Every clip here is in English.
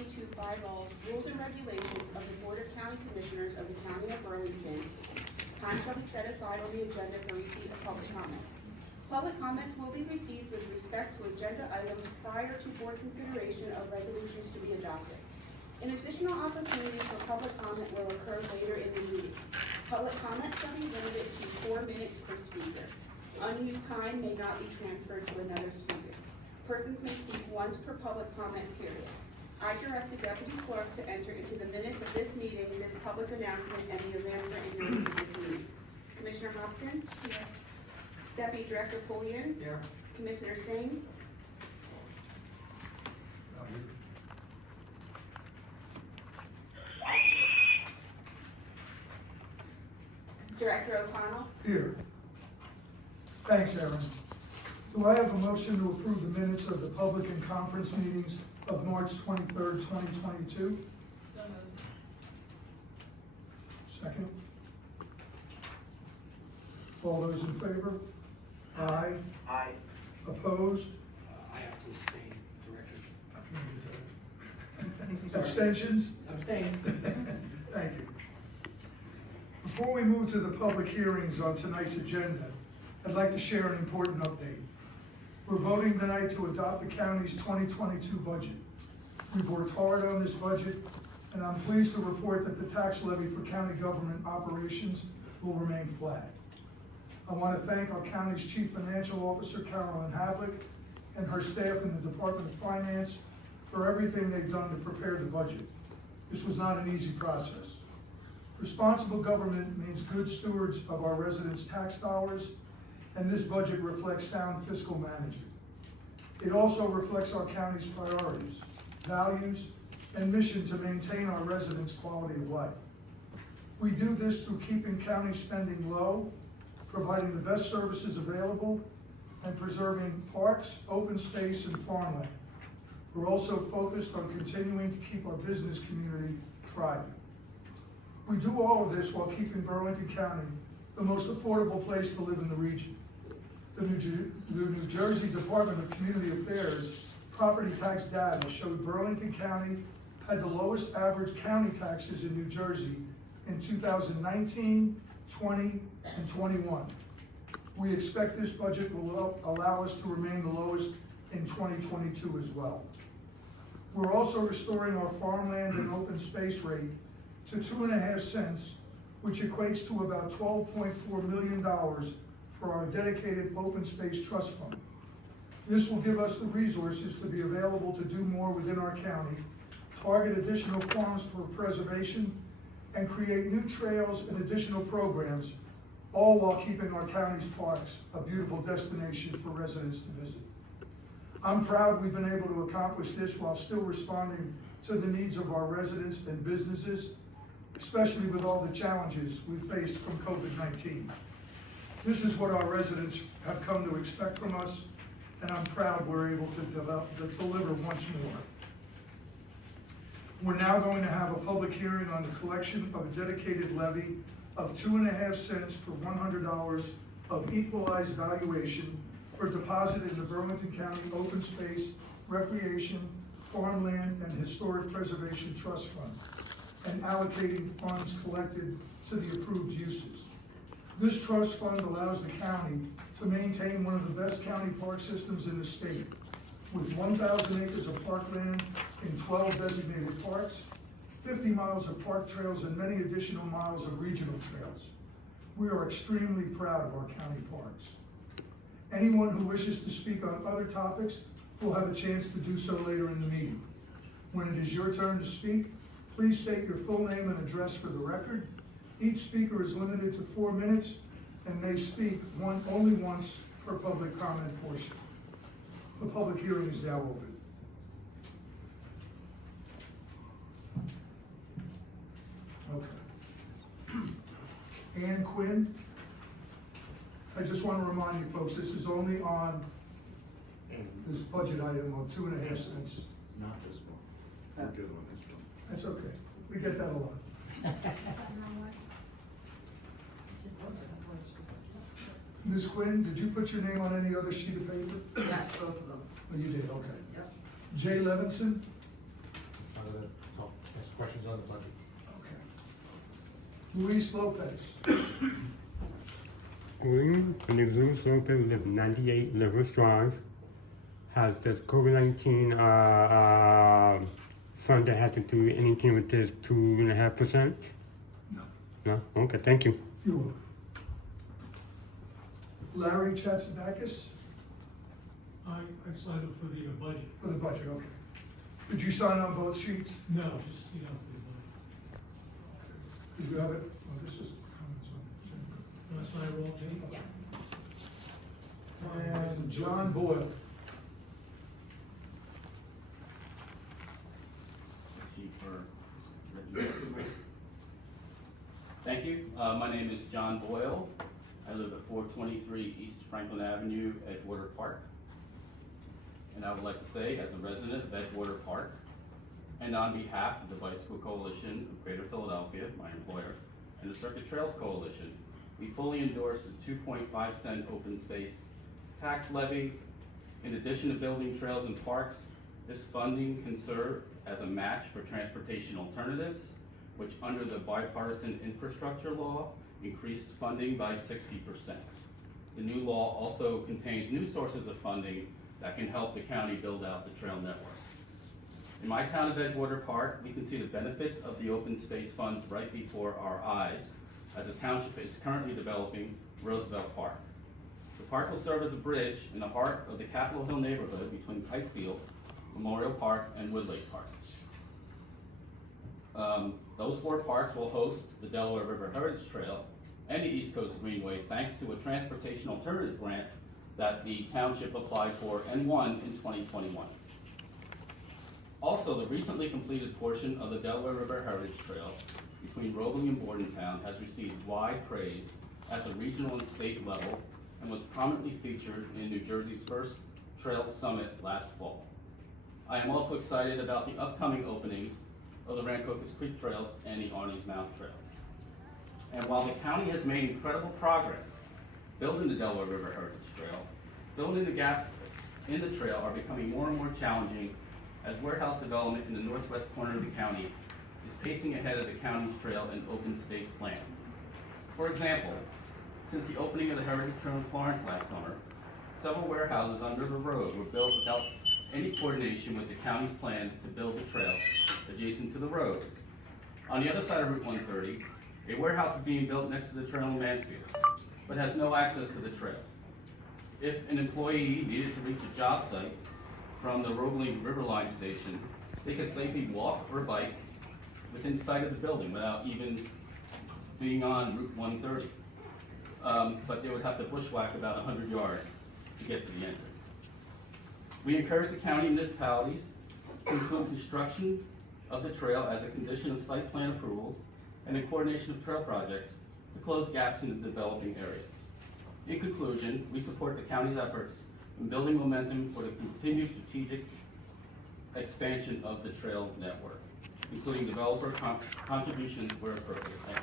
2022 bylaws, rules, and regulations of the Board of County Commissioners of the County of Burlington, time shall be set aside on the agenda for receipt of public comments. Public comments will be received with respect to agenda items prior to board consideration of resolutions to be adopted. An additional opportunity for public comment will occur later in the meeting. Public comment shall be limited to 4 minutes per speaker. Unused time may not be transferred to another speaker. Persons may speak once per public comment period. I direct the Deputy Clerk to enter into the minutes of this meeting this public announcement and the event for notice of this meeting. Commissioner Hobson? Here. Deputy Director Pulliam? Here. Commissioner Singh? Director O'Connell? Here. Thanks, Aaron. Do I have a motion to approve the minutes of the public and conference meetings of March 23rd, 2022? So moved. Second. All those in favor? Aye. Aye. Opposed? I have to abstain, Director. Abstentions? Abstain. Thank you. Before we move to the public hearings on tonight's agenda, I'd like to share an important update. We're voting tonight to adopt the county's 2022 budget. We've worked hard on this budget, and I'm pleased to report that the tax levy for county government operations will remain flat. I want to thank our county's Chief Financial Officer, Carolyn Havlick, and her staff in the Department of Finance for everything they've done to prepare the budget. This was not an easy process. Responsible government means good stewards of our residents' tax dollars, and this budget reflects sound fiscal management. It also reflects our county's priorities, values, and mission to maintain our residents' quality of life. We do this through keeping county spending low, providing the best services available, and preserving parks, open space, and farmland. We're also focused on continuing to keep our business community thriving. We do all of this while keeping Burlington County the most affordable place to live in the region. The New Jersey Department of Community Affairs property tax data showed Burlington County had the lowest average county taxes in New Jersey in 2019, 20, and 21. We expect this budget will allow us to remain the lowest in 2022 as well. We're also restoring our farmland and open space rate to 2.5 cents, which equates to about $12.4 million for our dedicated open space trust fund. This will give us the resources to be available to do more within our county, target additional farms for preservation, and create new trails and additional programs, all while keeping our county's parks a beautiful destination for residents to visit. I'm proud we've been able to accomplish this while still responding to the needs of our residents and businesses, especially with all the challenges we faced from COVID-19. This is what our residents have come to expect from us, and I'm proud we're able to deliver once more. We're now going to have a public hearing on the collection of a dedicated levy of 2.5 cents per $100 of equalized valuation for deposit in the Burlington County Open Space, Recreation, Farmland, and Historic Preservation Trust Fund, and allocating funds collected to the approved uses. This trust fund allows the county to maintain one of the best county park systems in the state, with 1,000 acres of parkland in 12 designated parks, 50 miles of park trails, and many additional miles of regional trails. We are extremely proud of our county parks. Anyone who wishes to speak on other topics will have a chance to do so later in the meeting. When it is your turn to speak, please state your full name and address for the record. Each speaker is limited to 4 minutes and may speak only once per public comment portion. The public hearing is now open. Okay. Ann Quinn, I just want to remind you folks, this is only on this budget item of 2.5 cents. Not this one. I'm good on this one. That's okay. We get that a lot. Ms. Quinn, did you put your name on any other sheet of paper? Yes, both of them. Oh, you did, okay. Yep. Jay Levinson, Other Luis Lopez. Green, my name is Louis Lopez, live 98 Livers Drive. Has this COVID-19 fund that has to do anything with this 2.5%? No. No? Okay, thank you. You will. Larry Chatsidakis, I signed up for the budget. for the budget, okay. Did you sign on both sheets? No, just, for the budget. Did you have it? Oh, this is comments on Can I sign it all, Jane? Yeah. it. And John Boyle. Thank you. My name is John Boyle. I live at 423 East Franklin Avenue, Edgewater Park. And I would like to say, as a resident of Edgewater Park, and on behalf of the Bicycle Coalition of Greater Philadelphia, my employer, and the Circuit Trails Coalition, we fully endorse the 2.5 cent open space tax levy. In addition to building trails and parks, this funding can serve as a match for transportation alternatives, which under the bipartisan infrastructure law increased funding by 60%. The new law also contains new sources of funding that can help the county build out the trail network. In my town of Edgewater Park, we can see the benefits of the open space funds right before our eyes as the township is currently developing Roosevelt Park. The park will serve as a bridge in the heart of the Capitol Hill neighborhood between Pike Field, Memorial Park, and Woodlake Park. Those four parks will host the Delaware River Heritage Trail and the East Coast Greenway thanks to a transportation alternative grant that the township applied for and won in 2021. Also, the recently completed portion of the Delaware River Heritage Trail between Roebling and Bordentown has received wide praise at the regional and state level and was prominently featured in New Jersey's first Trail Summit last fall. I am also excited about the upcoming openings of the Rancocas Creek Trails and the Arnie's Mount Trail. And while the county has made incredible progress building the Delaware River Heritage Trail, filling in the gaps in the trail are becoming more and more challenging as warehouse development in the northwest corner of the county is pacing ahead of the county's trail and open space plan. For example, since the opening of the Heritage Trail in Florence last summer, several warehouses under the road were built without any coordination with the county's plan to build the trail adjacent to the road. On the other side of Route 130, a warehouse is being built next to the trail in Mansfield, but has no access to the trail. If an employee needed to reach a job site from the Roebling River Line station, they could safely walk or bike within sight of the building without even being on Route 130. But they would have to bushwhack about 100 yards to get to the entrance. We encourage the county municipalities to include construction of the trail as a condition of site plan approvals and in coordination of trail projects to close gaps in the developing areas. In conclusion, we support the county's efforts in building momentum for the continued strategic expansion of the trail network, including developer contributions where appropriate. Thank you.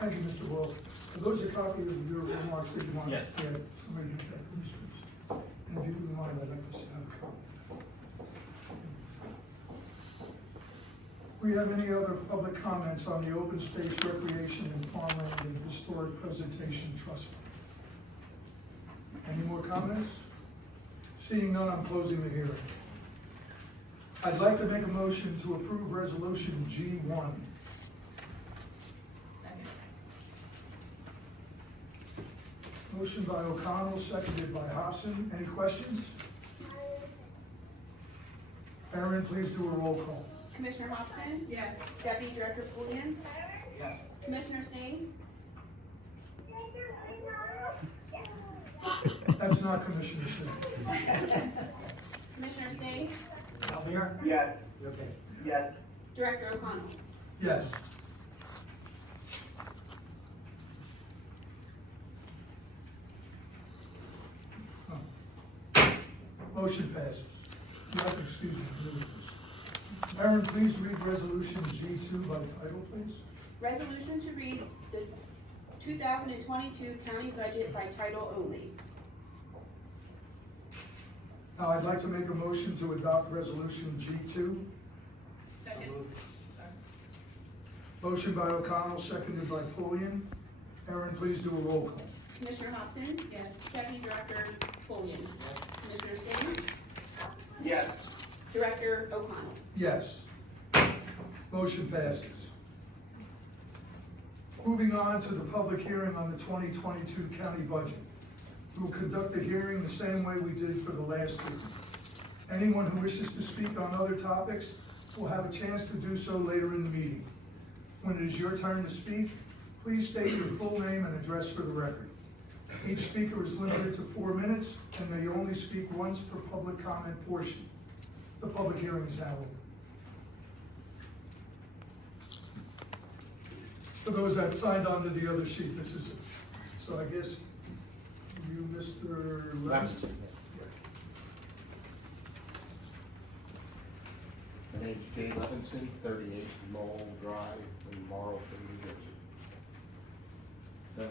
Thank you, Mr. Boyle. Are those a copy of your remarks that you want? Yes. Yeah, somebody get that, please. And if you wouldn't mind, I'd like to see have a copy. We have any other public comments on the open space recreation and farmland and historic preservation trust fund? Any more comments? Seeing none, I'm closing the hearing. I'd like to make a motion to approve resolution G1. Second. Motion by O'Connell, seconded by Hobson. Any questions? Aaron, please do a roll call. Commissioner Hobson? Yes. Deputy Director Julian? Yes. Commissioner Singh? That's not Commissioner Smith. Commissioner Singh? Alviar? Yes. Okay. Yes. Director O'Connell? Yes. Motion passes. You have to excuse me for doing this. Aaron, please read resolution G2 by title, please. Resolution to read the 2022 county budget by title only. Now, I'd like to make a motion to adopt resolution G2. Second. Motion by O'Connell, seconded by Pulliam. Aaron, please do a roll call. Commissioner Hobson? Yes. Deputy Director Pulliam? Commissioner Singh? Yes. Director O'Connell? Yes. Motion passes. Moving on to the public hearing on the 2022 county budget. We will conduct the hearing the same way we did for the last hearing. Anyone who wishes to speak on other topics will have a chance to do so later in the meeting. When it is your turn to speak, please state your full name and address for the record. Each speaker is limited to 4 minutes and may only speak once per public comment portion. The public hearing is now open. For those that signed on to the other sheet, this is, so I guess you, Mr. Levinson? My name's Jay Levinson, 38 Lowell Drive in Marlton, New Jersey. So,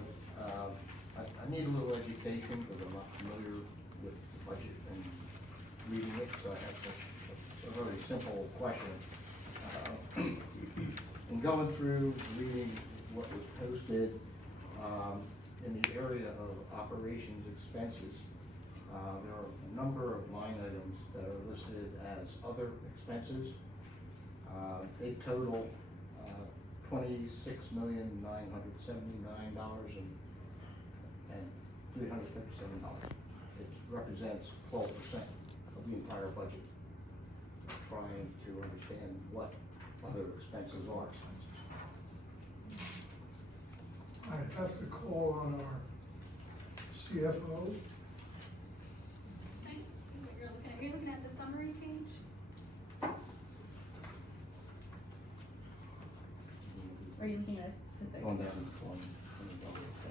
I need a little education because I'm not familiar with the budget and reading it, so I have a very simple question. In going through reading what was posted, in the area of operations expenses, there are a number of line items that are listed as other expenses. They total $26,979,337. It represents 12% of the entire budget. I'm trying to understand what other expenses are. I have to call on our CFO. Thanks. What you're looking at the summary page? Or are you looking at a specific? Going down one.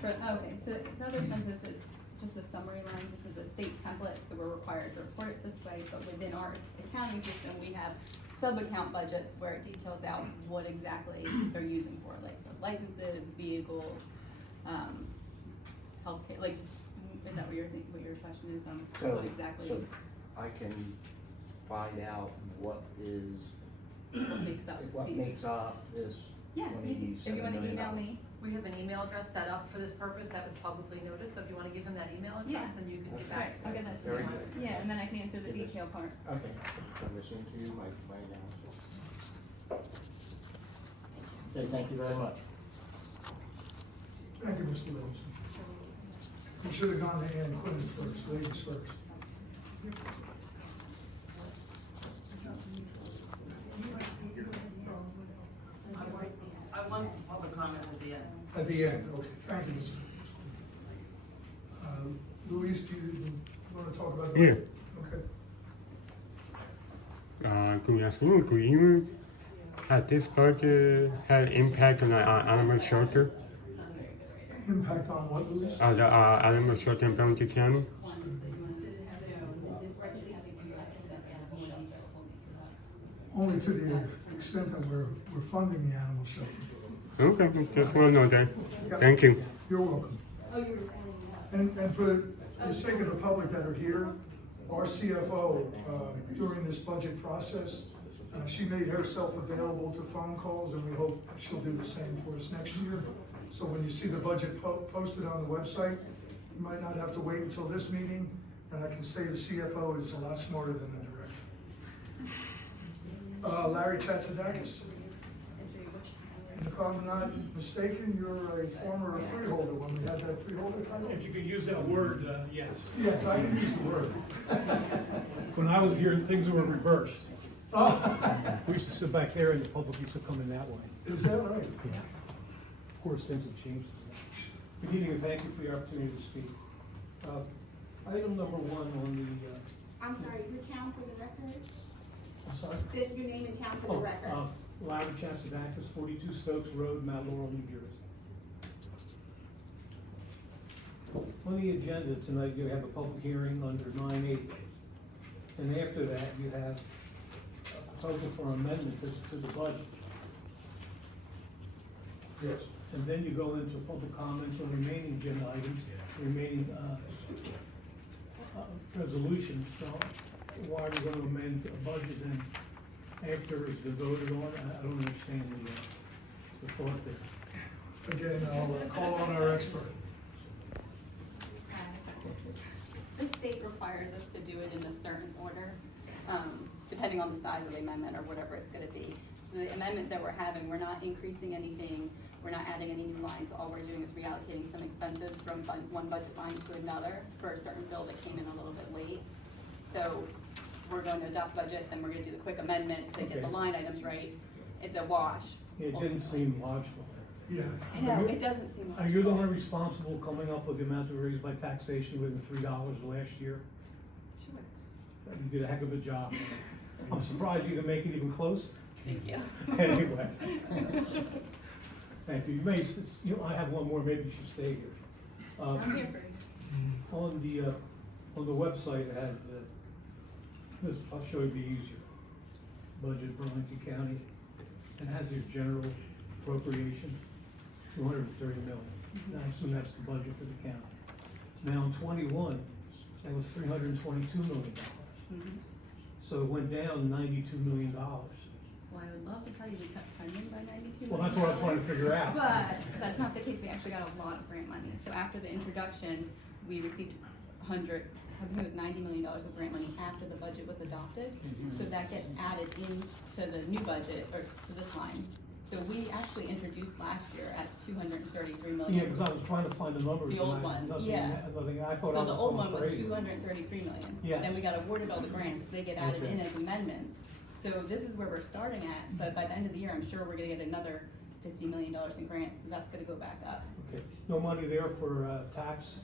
Okay, so the other expenses, it's just the summary line. This is a state template, so we're required to report it this way, but within our accounting system, we have sub-account budgets where it details out what exactly they're using for, like the licenses, vehicles, healthcare, like, is that what what your question is, what exactly? So I can find out what makes up these? makes up this Yeah, if you wanna email me. We have an email address set up for this purpose that was publicly noticed, so if you wanna give him that email address, Yeah. and you can get Right, back to I'll it. get that to Very you. good. Yeah, and then I can answer the Is it- detail part. Okay, I'm listening to you, my analysis. Okay, thank you very much. Thank you, Mr. Levinson. We should have gone to Ann Quinn first, ladies first. I want public comments at the end. At the end, okay, thank you, Mr. Levinson. Luis, do you want to talk about? the- Yeah. Okay. Good afternoon, good evening. Has this budget had impact on our animal shelter? Impact on what, Luis? The animal shelter in Burlington County? Only to the extent that we're funding the animal shelter. Okay, just want to know that. Yep. Thank you. You're welcome. And for the sake of the public that are here, our CFO, during this budget process, she made herself available to phone calls, and we hope she'll do the same for us next year. So when you see the budget posted on the website, you might not have to wait until this meeting, and I can say the CFO is a lot smarter than the director. Larry Chatzadakis. And if I'm not mistaken, you're a former freeholder when we had that freeholder title? If you could use that word, yes. Yes, I can use the word. When I was here, things were reversed. Oh, We used to sit back here and the public used to come in that way. is that right? Of course, things have changed. Good evening, and thank you for your opportunity to speak. Item number one on the, I'm sorry, your town for the record? I'm sorry? Your name and town for the record? Larry Chatzadakis, 42 Stokes Road, Mount Laurel, New Jersey. On the agenda tonight, you have a public hearing under 9A. And after that, you have a proposal for amendment to the budget. Yes. And then you go into public comments on remaining agenda items, remaining resolutions. So why are we going to amend a budget and after it's been voted on? I don't understand the thought there. Again, I'll call on our expert. The state requires us to do it in a certain order, depending on the size of the amendment or whatever it's gonna be. So the amendment that we're having, we're not increasing anything, we're not adding any new lines, all we're doing is reallocating some expenses from one budget line to another for a certain bill that came in a little bit late. So we're going to adopt budget, then we're gonna do the quick amendment to get the Okay. line items right. It's a wash. It didn't seem logical. Yeah. I know, it doesn't seem Are you the logical. one responsible coming up with the amount that raised by taxation within $3 last year? Sure. You did a heck of a job. I'm surprised you didn't make it even close. Thank you. Anyway. Thank you. You may, I have one more, maybe you should stay here. I'm here for you. On the website, it had, this, I'll show you the easier. Budget Burlington County, and it has your general appropriation, 230 million. Now, I assume that's the budget for the county. Now, in 21, that was $322 million. Mhm. So it went down $92 million. Well, I would love to tell you we cut spending by $92 million. Well, that's what I'm trying to figure out. But that's not the case. We actually got a lot of grant money. So after the introduction, we received I think it was $90 million of grant money after the budget was adopted. So that gets added into the new budget, or to this line. So we actually introduced last year at $233 million. Yeah, because I was trying to find the numbers. The and old I- one, nothing- yeah. nothing- I thought I So the was old going one was crazy. $233 million. Yes. Then we got awarded all the grants, they get added Okay. in as amendments. So this is where we're starting at, but by the end of the year, I'm sure we're gonna get another $50 million in grants, so that's gonna go back up. Okay, no money there for, tax,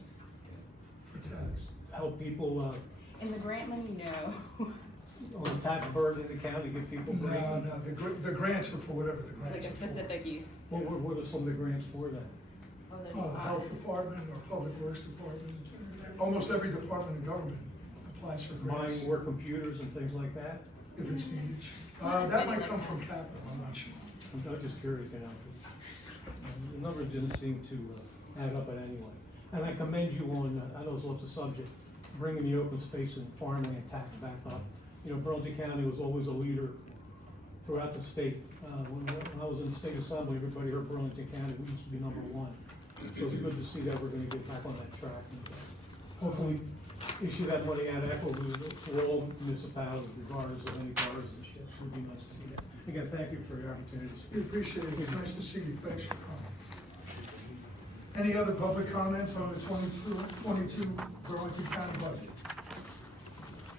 For tax. help people, In the grant money, no. on the tax burden in the county, give people No, grant? no, the grants are for whatever the Like grants a are for. specific use. What are some of the grants for then? The health department or public works department, almost every department of government applies for grants. Buying more computers and things like that? If it's needed. That might come from capital, I'm not sure. I'm just curious, you know, 'cause, the numbers didn't seem to add up at anyway. And I commend you on, I know it's lots of subject, bringing the open space and farmland tax back up. You know, Burlington County was always a leader throughout the state. When I was in the state assembly, everybody heard Burlington County, we used to be #1. So it's good to see that we're gonna get back on that track. And hopefully issue that money out equitably to all municipalities, regardless of any bars and shit. It would be nice to see that. Again, thank you for your opportunity to speak. We appreciate it, it's nice to see you, thanks for coming. Any other public comments on the 22 Burlington County budget?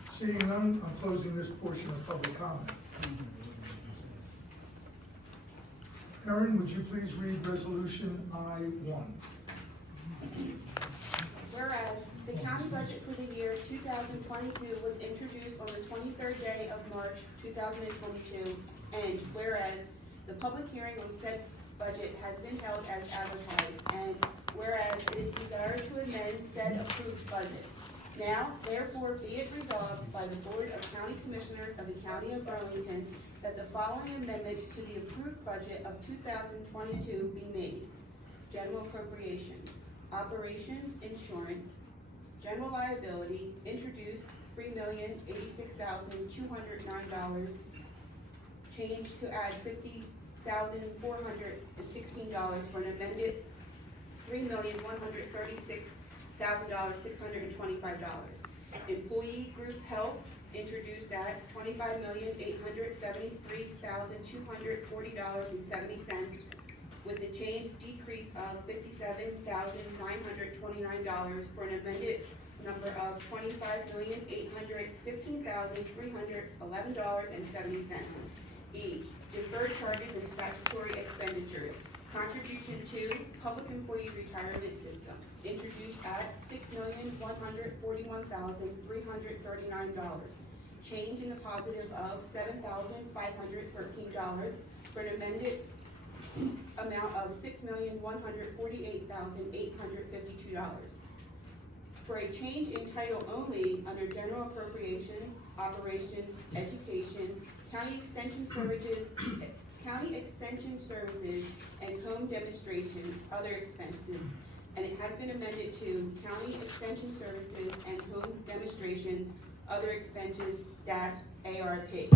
Seeing none, I'm closing this portion of public comment. Erin, would you please read resolution I-1? Whereas the county budget for the year 2022 was introduced on the 23rd day of March 2022, and whereas the public hearing on said budget has been held as advertised, and whereas it is desired to amend said approved budget. Now, therefore, be it resolved by the Board of County Commissioners of the County of Burlington that the following amendments to the approved budget of 2022 be made. General appropriations, operations, insurance, general liability, introduced $3,086,209, change to add $50,416 for an amended $3,136,625. Employee group health, introduced at $25,873,240.70, with a change decrease of $57,929 for an amended number of $25,815,311.70. E, deferred charges and statutory expenditures. Contribution to Public Employees Retirement System, introduced at $6,141,339. Change in the positive of $7,513 for an amended amount of $6,148,852. For a change in title only under general appropriations, operations, education, county extension services, and home demonstrations, other expenses. And it has been amended to county extension services and home demonstrations, other expenses -ARP.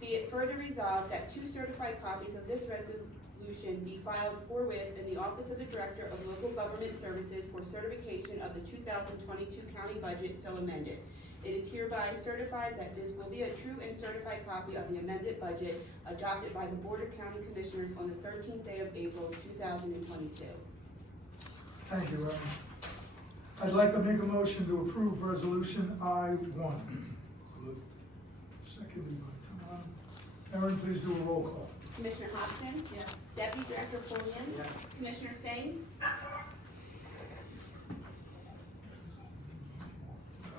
Be it further resolved that 2 certified copies of this resolution be filed forthwith in the Office of the Director of Local Government Services for certification of the 2022 county budget so amended. It is hereby certified that this will be a true and certified copy of the amended budget adopted by the Board of County Commissioners on the 13th day of April, 2022. Thank you, Erin. I'd like to make a motion to approve resolution I-1. Seconded by Tom. Erin, please do a roll call. Commissioner Hobson? Yes. Deputy Director Pulliam? Yes. Commissioner Singh?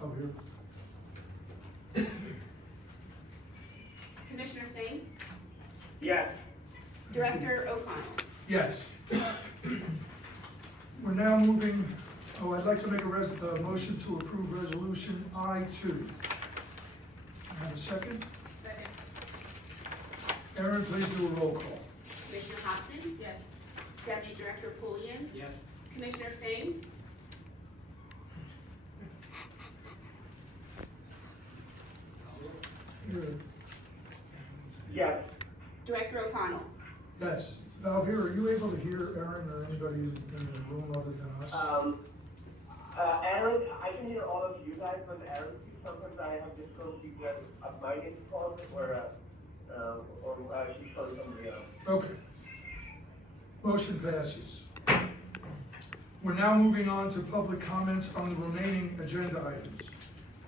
Over here. Commissioner Singh? Yes. Director O'Connell? Yes. We're now moving, I'd like to make a motion to approve resolution I-2. I have a second? Second. Erin, please do a roll call. Commissioner Hobson? Yes. Deputy Director Pulliam? Yes. Commissioner Singh? Here. Yes. Director O'Connell? Yes. Valvier, are you able to hear Erin or anybody in the room other than us? Aaron, I can hear all of you guys, but Aaron, sometimes I have difficulty with a mic call or she shows somebody else. Okay. Motion passes. We're now moving on to public comments on the remaining agenda items.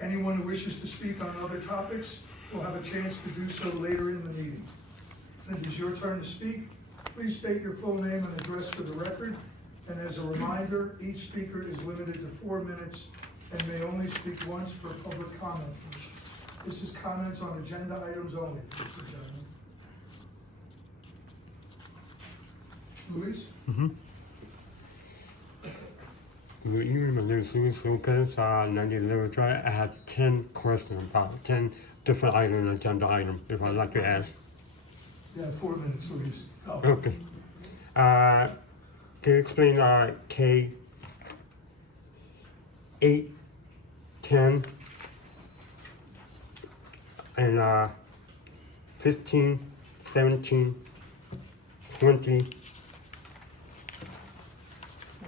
Anyone who wishes to speak on other topics will have a chance to do so later in the meeting. When it is your turn to speak, please state your full name and address for the record. And as a reminder, each speaker is limited to 4 minutes and may only speak once per public comment. This is comments on agenda items only, ladies and gentlemen. Luis? Good evening, my name is Luis Lopez, 90 River Drive. I have 10 questions about 10 different items, agenda items, if I'd like to ask. You have 4 minutes, Luis. Oh. Okay. Can you explain K 8, 10, and 15, 17, 20? You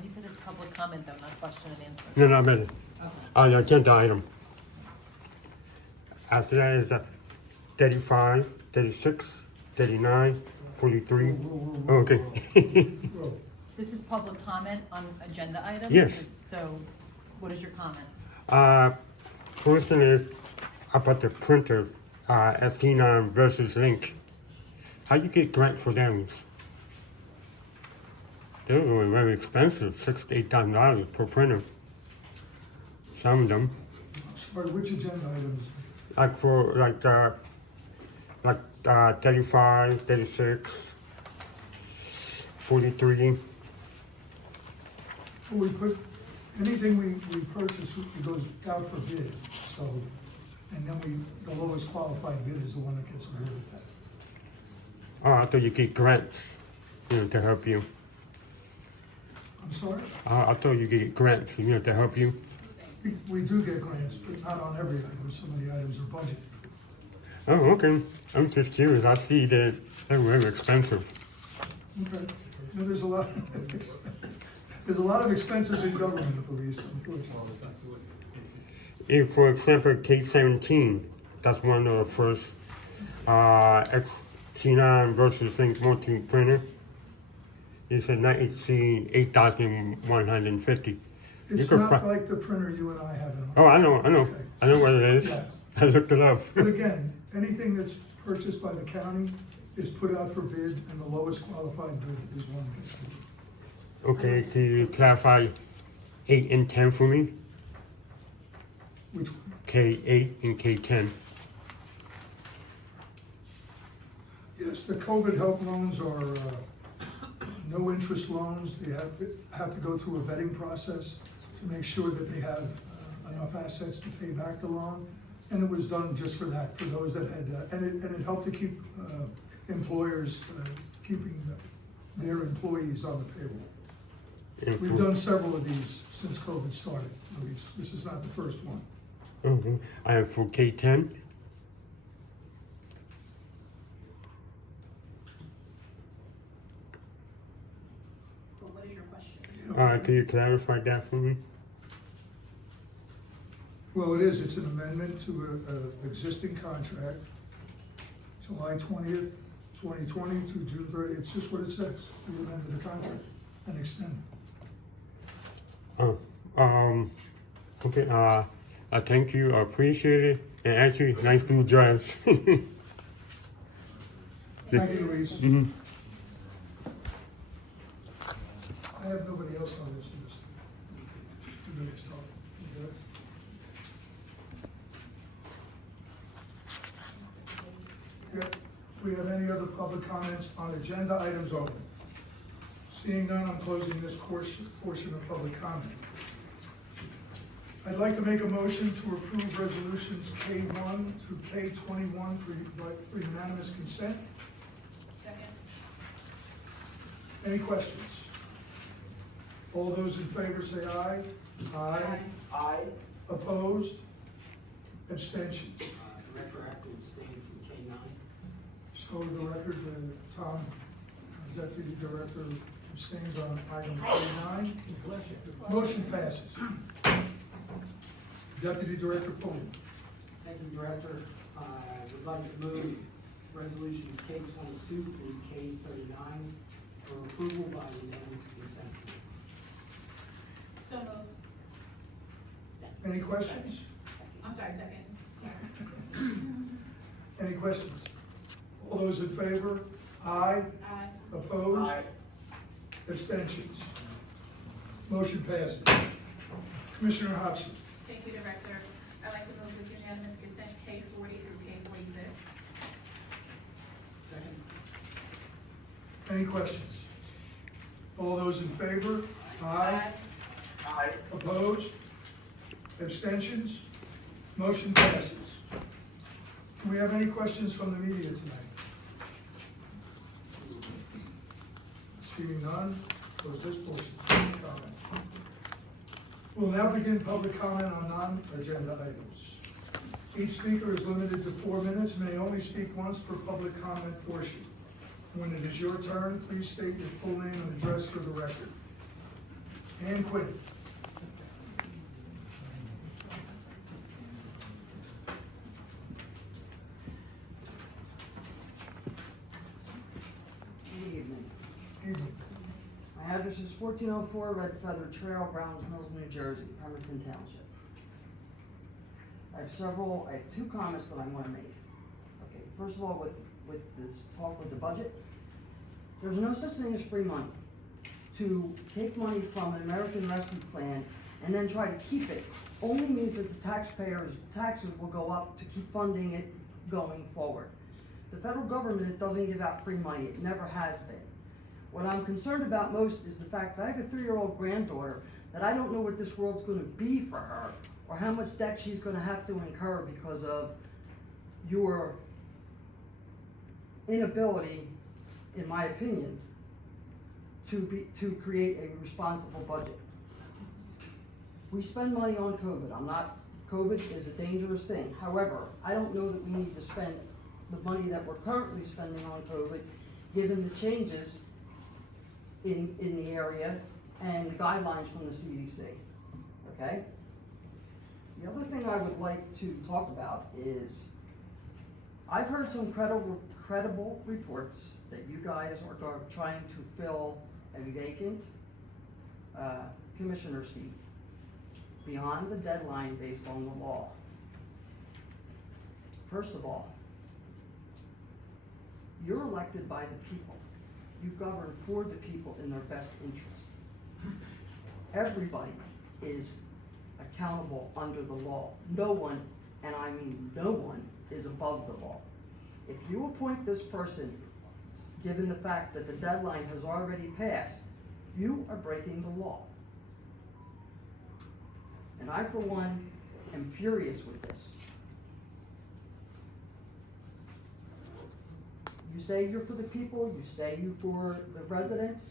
said it's public comment though, not question and answer. No, not better. Okay. Agenda item. After that is 35, 36, 39, 43. Okay. Whoa. This is public comment on agenda items? Yes. So, what is your comment? First thing is about the printer, SD9 versus Link. How you get grant for them? They're very expensive, $6,000 to $8,000 per printer. Some of them, I'm sorry, which agenda items? like for 35, 36, 43. Well, we put, anything we purchase, it goes out for bid, so, and then the lowest qualified bid is the one that gets awarded that. Oh, I thought you get grants, to help you. I'm sorry? I thought you get grants, to help you. We do get grants, but not on every item, some of the items are budgeted. Oh, okay. I'm just curious. I see that they're very expensive. Okay, no, there's a lot, there's a lot of expenses in government, police, unfortunately. If, for example, K17, that's one of the first XT9 versus Think multi-printer. It said not exceed 8,150. It's not like the printer you and I have in Oh, our. I know Okay. I know what it is. Yeah. I looked it up. But again, anything that's purchased by the county is put out for bid, and the lowest qualified bid is one that gets awarded. Okay, can you clarify 8 and 10 for me? Which one? K8 and K10. Yes, the COVID help loans are no interest loans. They have to go through a vetting process to make sure that they have enough assets to pay back the loan. And it was done just for that, for those that had, and it helped to keep employers keeping their employees on the payroll. And We've for- done several of these since COVID started, Luis. This is not the first one. Mhm. And for K10, is your question? Can you clarify that for me? Well, it's an amendment to a existing contract, July 20th, 2020 through June 30th. It's just what it says. We amended the contract and extended. Okay, thank you, I appreciate it, and actually, nice blue dress. Thank you, Louise. Mhm. I have nobody else on this list. You guys talk. You good? Good. Do we have any other public comments on agenda items only? Seeing none, I'm closing this portion of public comment. I'd like to make a motion to approve resolutions K1 through K21 for unanimous consent. Second. Any questions? All those in favor say aye. Aye. Aye. Opposed? Abstentions? Director, I have to abstain from K9. So the record, Tom, Deputy Director, abstains on item K9. Motion passes. Deputy Director Pulliam. Thank you, Director. I would like to move resolutions K22 through K39 for approval by unanimous consent. So moved. Any questions? I'm sorry, second. Any questions? All those in favor? Aye. Aye. Opposed? Aye. Abstentions? Motion passes. Commissioner Hobson. Thank you, Director. I'd like to move with unanimous consent K40 through K46. Second. Any questions? All those in favor? Aye. Aye. Opposed? Abstentions? Motion passes. Do we have any questions from the media tonight? Seeing none, close this portion of public comment. We'll now begin public comment on non-agenda items. Each speaker is limited to 4 minutes, may only speak once per public comment portion. When it is your turn, please state your full name and address for the record. Ann Quinn. Good evening. Evening. My address is 1404 Red Feather Trail, Browns Mills, New Jersey, Pemberton Township. I have two comments that I want to make. Okay, first of all, with this talk with the budget, there's no such thing as free money. To take money from an American Rescue Plan and then try to keep it only means that the taxpayers' taxes will go up to keep funding it going forward. The federal government doesn't give out free money, it never has been. What I'm concerned about most is the fact that I have a 3-year-old granddaughter that I don't know what this world's gonna be for her, or how much debt she's gonna have to incur because of your inability, in my opinion, to create a responsible budget. We spend money on COVID. COVID is a dangerous thing. However, I don't know that we need to spend the money that we're currently spending on COVID, given the changes in the area and the guidelines from the CDC, okay? The other thing I would like to talk about is, I've heard some credible reports that you guys are trying to fill a vacant commissioner seat beyond the deadline based on the law. First of all, you're elected by the people. You govern for the people in their best interest. Everybody is accountable under the law. No one, and I mean no one, is above the law. If you appoint this person, given the fact that the deadline has already passed, you are breaking the law. And I, for one, am furious with this. You say you're for the people, you say you're for the residents.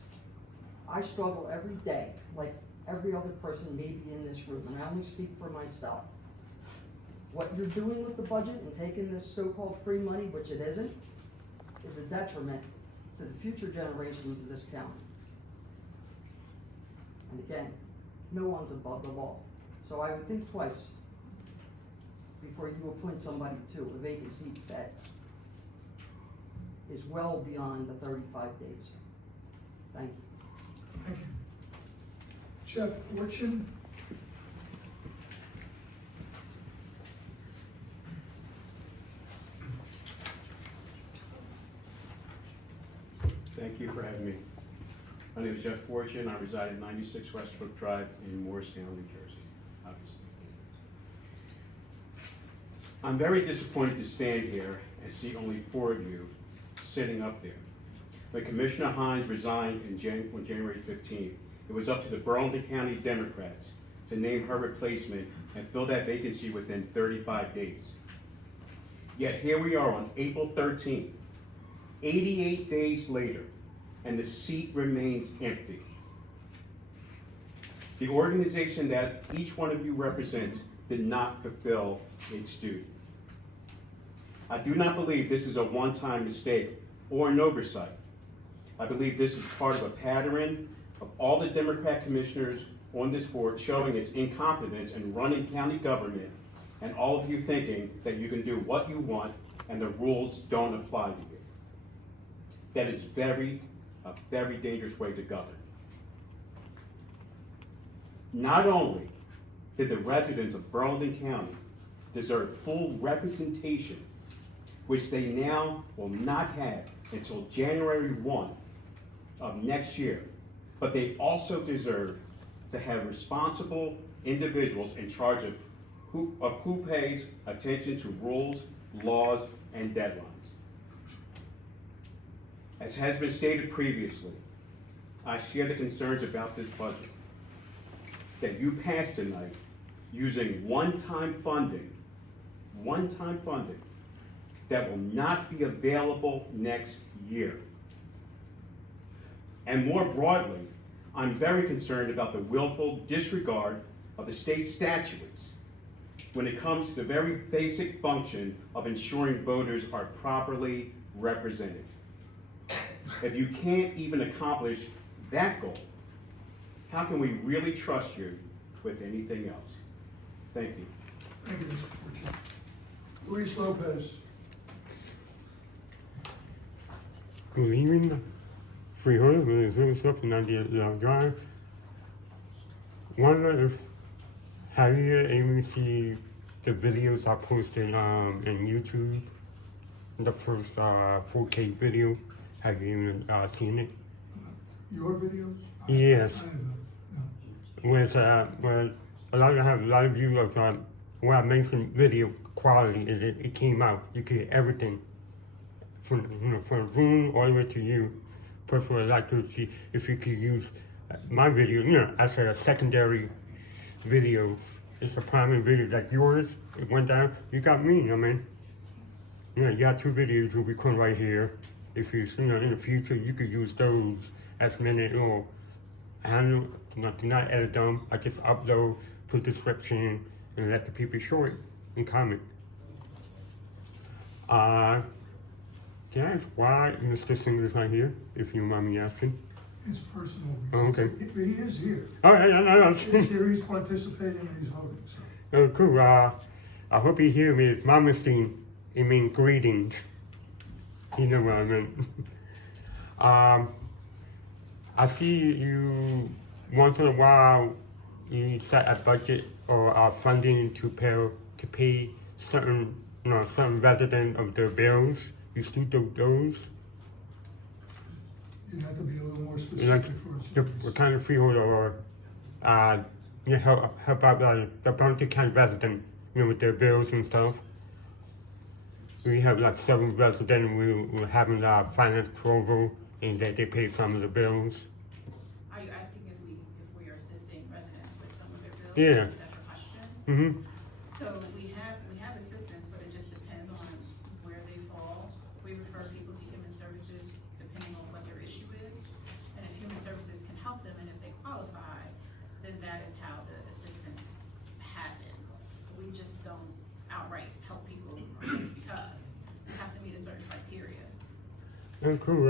I struggle every day, like every other person maybe in this room, and I only speak for myself. What you're doing with the budget and taking this so-called free money, which it isn't, is a detriment to the future generations of this county. And again, no one's above the law. So I would think twice before you appoint somebody to a vacancy that is well beyond the 35 days. Thank you. Thank you. Jeff Fortune? Thank you for having me. My name is Jeff Fortune. I reside at 96 Westbrook Drive in Morristown, New Jersey, obviously. I'm very disappointed to stand here and see only 4 of you sitting up there. When Commissioner Hines resigned on January 15th, it was up to the Burlington County Democrats to name her replacement and fill that vacancy within 35 days. Yet here we are on April 13th, 88 days later, and the seat remains empty. The organization that each one of you represents did not fulfill its duty. I do not believe this is a one-time mistake or an oversight. I believe this is part of a pattern of all the Democrat commissioners on this board showing its incompetence in running county government, and all of you thinking that you can do what you want and the rules don't apply to you. That is a very dangerous way to govern. Not only did the residents of Burlington County deserve full representation, which they now will not have until January 1 of next year, but they also deserve to have responsible individuals in charge of who pays attention to rules, laws, and deadlines. As has been stated previously, I share the concerns about this budget that you passed tonight using one-time funding that will not be available next year. And more broadly, I'm very concerned about the willful disregard of the state statutes when it comes to the very basic function of ensuring voters are properly represented. If you can't even accomplish that goal, how can we really trust you with anything else? Thank you. Thank you, Mr. Fortune. Luis Lopez? Good evening, freeholders, Elizabeth, 98 Drive. Wonder if, have you able to see the videos I posted in YouTube? The first 4K video, have you even seen it? Your videos? Yes. I have not, no. Where I have a lot of views of where I mentioned video quality, it came out. You could hear everything from the room all the way to you. Personally, I'd like to see if you could use my video, as a secondary video. It's a primary video like yours. It went down. You got me. I mean, you got 2 videos you'll record right here. If you in the future, you could use those as minute or handle. Do not edit them. I just upload, put description, and let the people show it and comment. Can I ask why Mr. Singer's not here, if you mind me asking? It's personal Oh, reasons. okay. He is here. Oh, yeah. He's here, he's participating, and he's voting, so. Oh, cool. I hope you hear me. It's Mama Steen. It means greetings. You know what I meant. I see you once in a while you set a budget or funding to pay certain residents of their bills. You still do those? You'd have to be a little more Like specific for us. what kind of freeholder or help out the Burlington County resident, with their bills and stuff. We have like 7 residents. We're having finance approval, and they pay some of the bills. Are you asking if we are assisting residents with some of their bills? Yeah. Is that your question? Mm-hmm. So we have assistance, but it just depends on where they fall. We refer people to human services depending on what their issue is. And if human services can help them and if they qualify, then that is how the assistance happens. We just don't outright help people just because. They have to meet a certain criteria. And cool.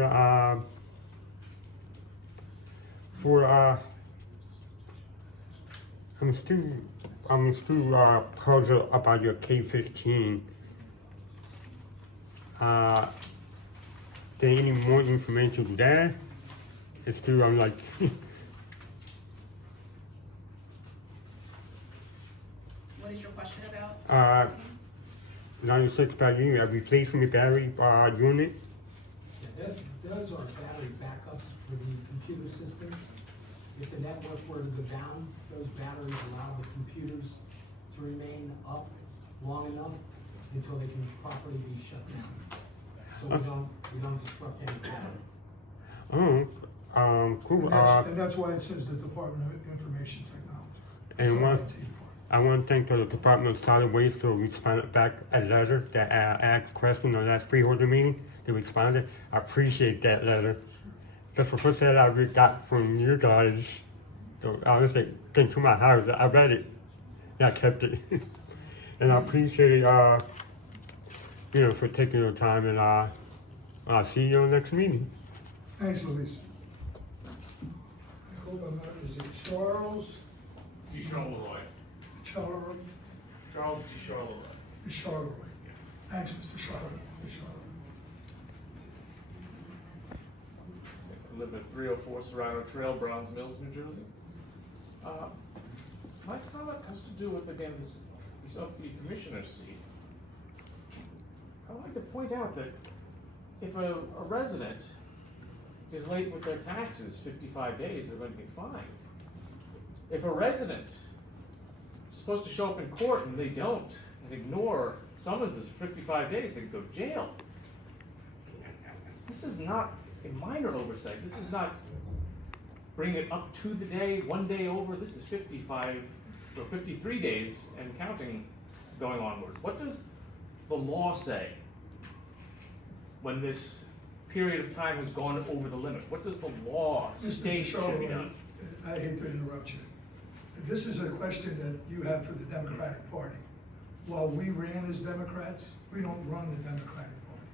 For I'm still puzzled about your K-15. There any more information there? It's still, I'm like, What is your question about? 96 battery, replacing the battery unit. Yeah, those are battery backups for the computer systems. If the network were to go down, those batteries allow the computers to remain up long enough until they can properly be shut down. So we don't disrupt any battery. Cool. And that's why it says the Department of Information Technology. And It's one- not IT department. I want to thank the Department of Solid Waste for responding back a letter that I asked question on the last freeholder meeting. They responded. I appreciate that letter. That's the first letter I got from you guys. So honestly, came to my house. I read it. And I kept it. And I appreciate it, for taking your time. And I'll see you on the next meeting. Thanks, Luis. I hope I'm not, is it Charles? DeCharleroi. Charles DeCharleroi. Charleroi. Thanks, Mr. Charleroi. I live at 304 Serrano Trail, Browns Mills, New Jersey. My comment has to do with, again, this up-the commissioner's seat. I'd like to point out that if a resident is late with their taxes 55 days, they're going to be fined. If a resident is supposed to show up in court and they don't, and ignore summonses for 55 days, they can go to jail. This is not a minor oversight. This is not bring it up to the day, one day over. This is 55 or 53 days and counting going onward. What does the law say when this period of time has gone over the limit? What does the law state should be done? I hate to interrupt you. This is a question that you have for the Democratic Party. While we ran as Democrats, we don't run the Democratic Party.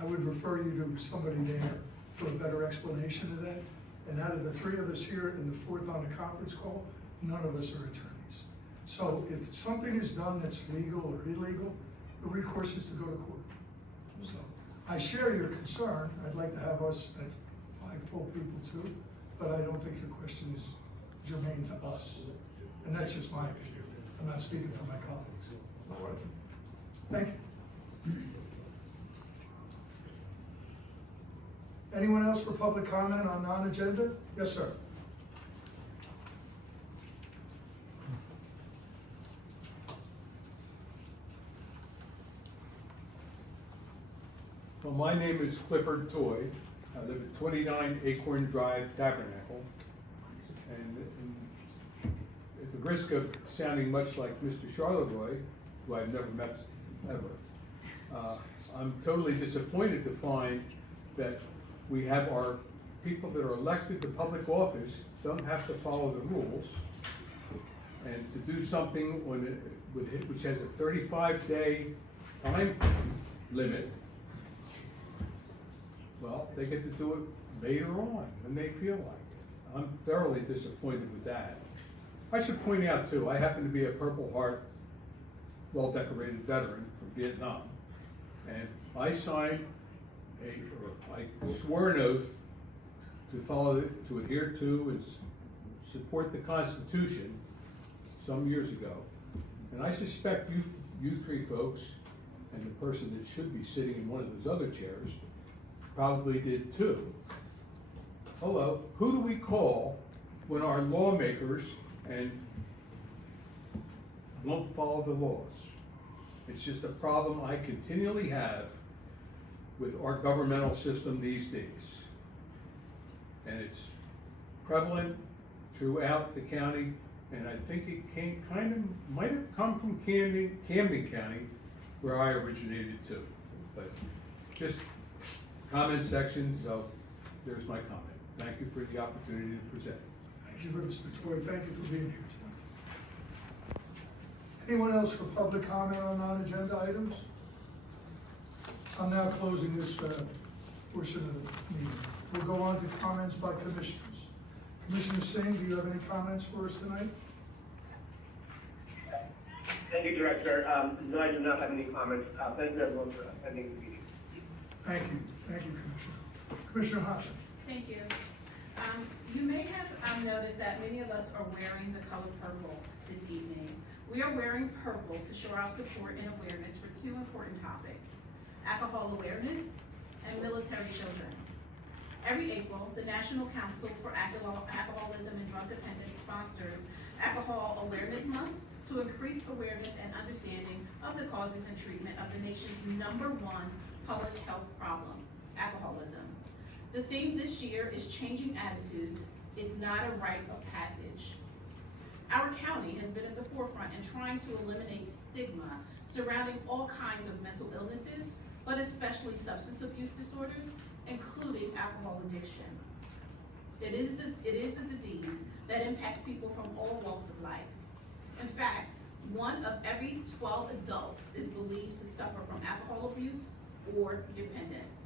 I would refer you to somebody there for a better explanation of that. And out of the three of us here and the fourth on the conference call, none of us are attorneys. So if something is done that's legal or illegal, the recourse is to go to court. So I share your concern. I'd like to have us at 5 full people too, but I don't think your question is germane to us. And that's just my opinion. I'm not speaking for my colleagues. Thank you. Anyone else for public comment on non-agenda? Yes, sir. Well, my name is Clifford Toy. I live at 29 Acorn Drive, Tabernacle. And at the risk of sounding much like Mr. Charleroi, who I've never met ever, I'm totally disappointed to find that we have our people that are elected to public office don't have to follow the rules. And to do something which has a 35-day time limit, well, they get to do it later on when they feel like it. I'm thoroughly disappointed with that. I should point out too, I happen to be a Purple Heart, well-decorated veteran from Vietnam. And I signed I swore an oath to follow, to adhere to and support the Constitution some years ago. And I suspect you three folks and the person that should be sitting in one of those other chairs probably did too. Hello, who do we call when our lawmakers and won't follow the laws? It's just a problem I continually have with our governmental system these days. And it's prevalent throughout the county, and I think it might have come from Camden County, where I originated too. But just comment section, so there's my comment. Thank you for the opportunity to present. Thank you, Mr. Toy. Thank you for being here tonight. Anyone else for public comment on non-agenda items? I'm now closing this portion of the meeting. We'll go on to comments by commissioners. Commissioner Singh, do you have any comments for us tonight? Thank you, Director. No, I do not have any comments. Thank you, everyone, for attending the meeting. Thank you, Commissioner. Commissioner Hobson. Thank you. You may have noticed that many of us are wearing the color purple this evening. We are wearing purple to show our support and awareness for two important topics: alcohol awareness and military children. Every April, the National Council for Alcoholism and Drug Dependence sponsors Alcohol Awareness Month to increase awareness and understanding of the causes and treatment of the nation's #1 public health problem, alcoholism. The theme this year is changing attitudes. It's not a rite of passage. Our county has been at the forefront in trying to eliminate stigma surrounding all kinds of mental illnesses, but especially substance abuse disorders, including alcohol addiction. It is a disease that impacts people from all walks of life. In fact, 1 of every 12 adults is believed to suffer from alcohol abuse or dependence.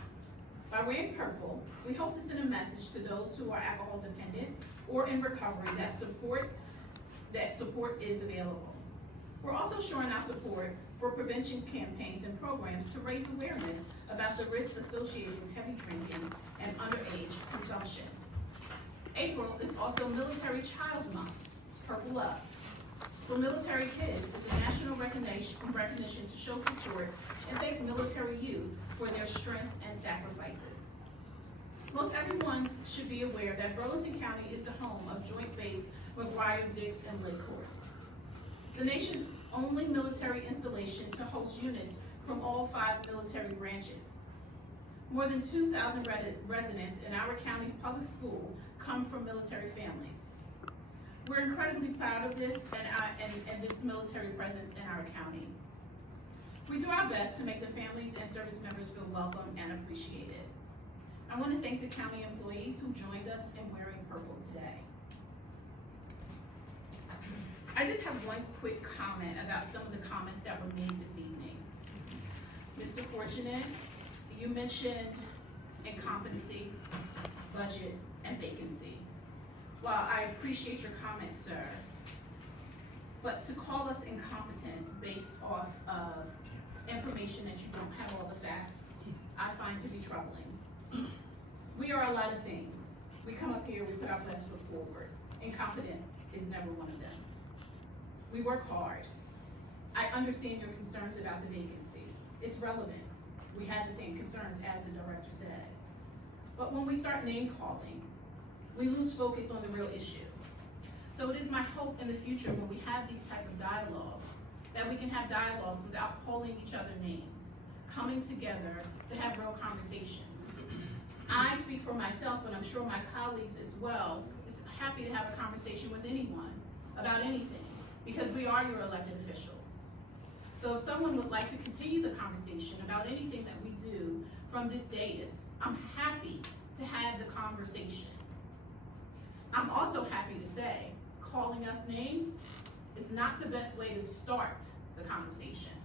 By wearing purple, we hope to send a message to those who are alcohol dependent or in recovery that support is available. We're also showing our support for prevention campaigns and programs to raise awareness about the risks associated with heavy drinking and underage consumption. April is also Military Child Month, Purple Up. For military kids, it's a national recognition to show support and thank military youth for their strength and sacrifices. Most everyone should be aware that Burlington County is the home of Joint Base McGuire, Dix, and Lake Course, the nation's only military installation to host units from all 5 military branches. More than 2,000 residents in our county's public school come from military families. We're incredibly proud of this and this military presence in our county. We do our best to make the families and service members feel welcome and appreciated. I want to thank the county employees who joined us in wearing purple today. I just have one quick comment about some of the comments that were made this evening. Mr. Fortunate, you mentioned incompetency, budget, and vacancy. While I appreciate your comments, sir, but to call us incompetent based off of information that you don't have all the facts, I find to be troubling. We are a lot of things. We come up here, we put our best foot forward. Incompetent is never one of them. We work hard. I understand your concerns about the vacancy. It's relevant. We have the same concerns as the director said. But when we start name calling, we lose focus on the real issue. So it is my hope in the future when we have these type of dialogues, that we can have dialogues without calling each other names, coming together to have real conversations. I speak for myself, but I'm sure my colleagues as well is happy to have a conversation with anyone about anything, because we are your elected officials. So if someone would like to continue the conversation about anything that we do from this dais, I'm happy to have the conversation. I'm also happy to say, calling us names is not the best way to start the conversation.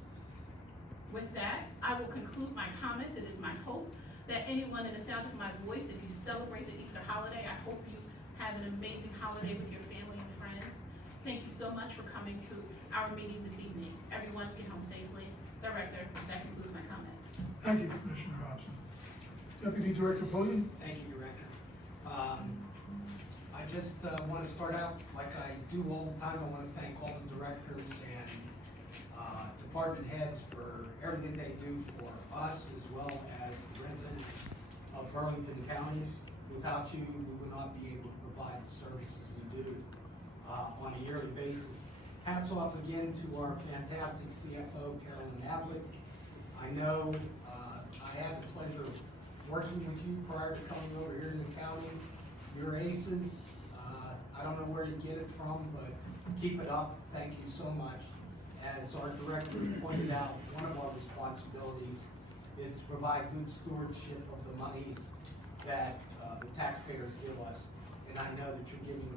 With that, I will conclude my comments. It is my hope that anyone in the sound of my voice, if you celebrate the Easter holiday, I hope you have an amazing holiday with your family and friends. Thank you so much for coming to our meeting this evening. Everyone get home safely. Director, that concludes my comments. Thank you, Commissioner Hobson. Deputy Director Pulliam. Thank you, Director. I just want to start out like I do all the time. I want to thank all the directors and department heads for everything they do for us as well as the residents of Burlington County. Without you, we would not be able to provide the services we do on a yearly basis. Hats off again to our fantastic CFO, Carolyn Havlick. I know I had the pleasure of working with you prior to coming over here to the county. You're aces. I don't know where you get it from, but keep it up. Thank you so much. As our director pointed out, one of our responsibilities is to provide good stewardship of the monies that the taxpayers give us. And I know that you're giving,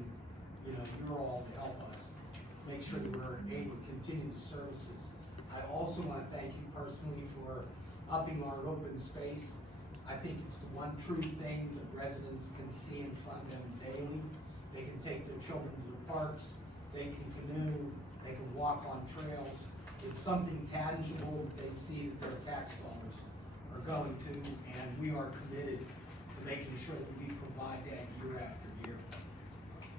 your all to help us make sure that we're able to continue the services. I also want to thank you personally for upping our open space. I think it's the one true thing that residents can see in front of them daily. They can take their children to the parks, they can canoe, they can walk on trails. It's something tangible that they see that their tax dollars are going to, and we are committed to making sure that we provide that year after year.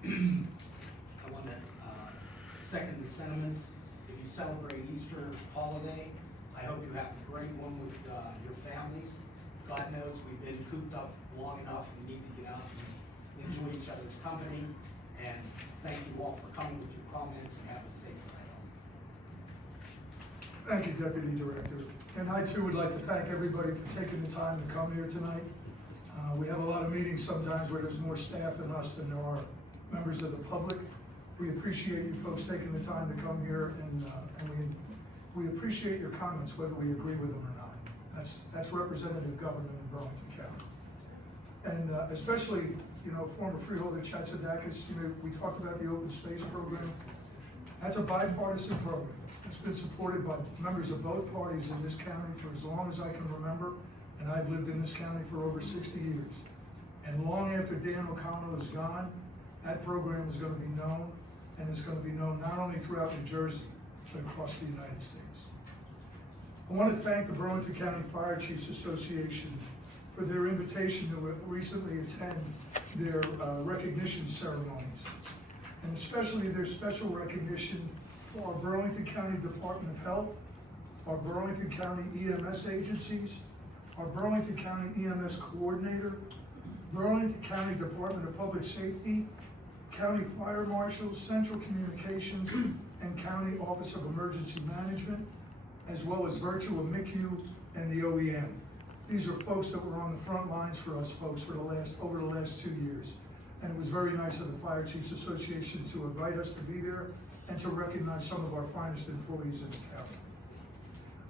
I want to second the sentiments. If you celebrate Easter holiday, I hope you have a great one with your families. God knows we've been cooped up long enough. We need to get out and enjoy each other's company. And thank you all for coming with your comments, and have a safe night home. Thank you, Deputy Director. And I too would like to thank everybody for taking the time to come here tonight. We have a lot of meetings sometimes where there's more staff than us than there are members of the public. We appreciate you folks taking the time to come here, and we appreciate your comments, whether we agree with them or not. That's representative government in Burlington County. And especially, former freeholder Chatsadakis, we talked about the open space program. That's a bipartisan program. It's been supported by members of both parties in this county for as long as I can remember, and I've lived in this county for over 60 years. And long after Dan O'Connell is gone, that program is going to be known, and it's going to be known not only throughout New Jersey, but across the United States. I want to thank the Burlington County Fire Chiefs Association for their invitation to recently attend their recognition ceremonies, and especially their special recognition for our Burlington County Department of Health, our Burlington County EMS agencies, our Burlington County EMS Coordinator, Burlington County Department of Public Safety, County Fire Marshals, Central Communications, and County Office of Emergency Management, as well as virtual MICU and the OEM. These are folks that were on the front lines for us folks for over the last 2 years. And it was very nice of the Fire Chiefs Association to invite us to be there and to recognize some of our finest employees in the county.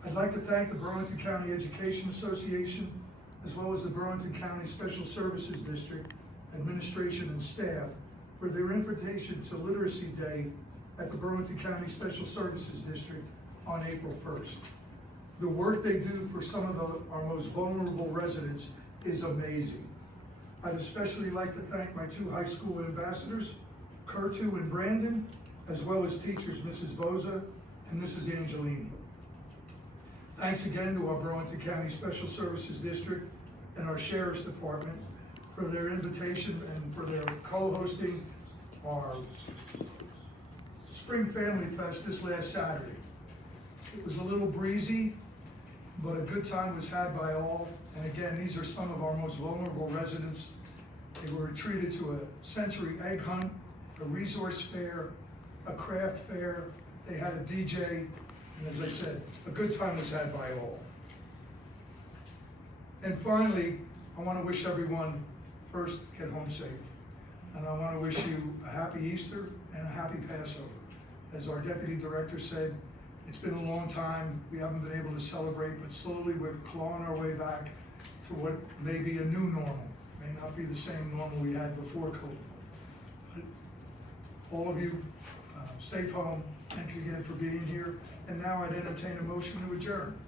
I'd like to thank the Burlington County Education Association, as well as the Burlington County Special Services District administration and staff for their invitation to Literacy Day at the Burlington County Special Services District on April 1st. The work they do for some of our most vulnerable residents is amazing. I'd especially like to thank my 2 high school ambassadors, Kurtu and Brandon, as well as teachers Mrs. Boza and Mrs. Angelini. Thanks again to our Burlington County Special Services District and our Sheriff's Department for their invitation and for their co-hosting our Spring Family Fest this last Saturday. It was a little breezy, but a good time was had by all. And again, these are some of our most vulnerable residents. They were treated to a sensory egg hunt, a resource fair, a craft fair. They had a DJ, and as I said, a good time was had by all. And finally, I want to wish everyone, first, get home safe. And I want to wish you a happy Easter and a happy Passover. As our Deputy Director said, it's been a long time. We haven't been able to celebrate, but slowly we're clawing our way back to what may be a new normal. May not be the same normal we had before COVID. But all of you, safe home. Thank you again for being here. And now I'd entertain a motion to adjourn.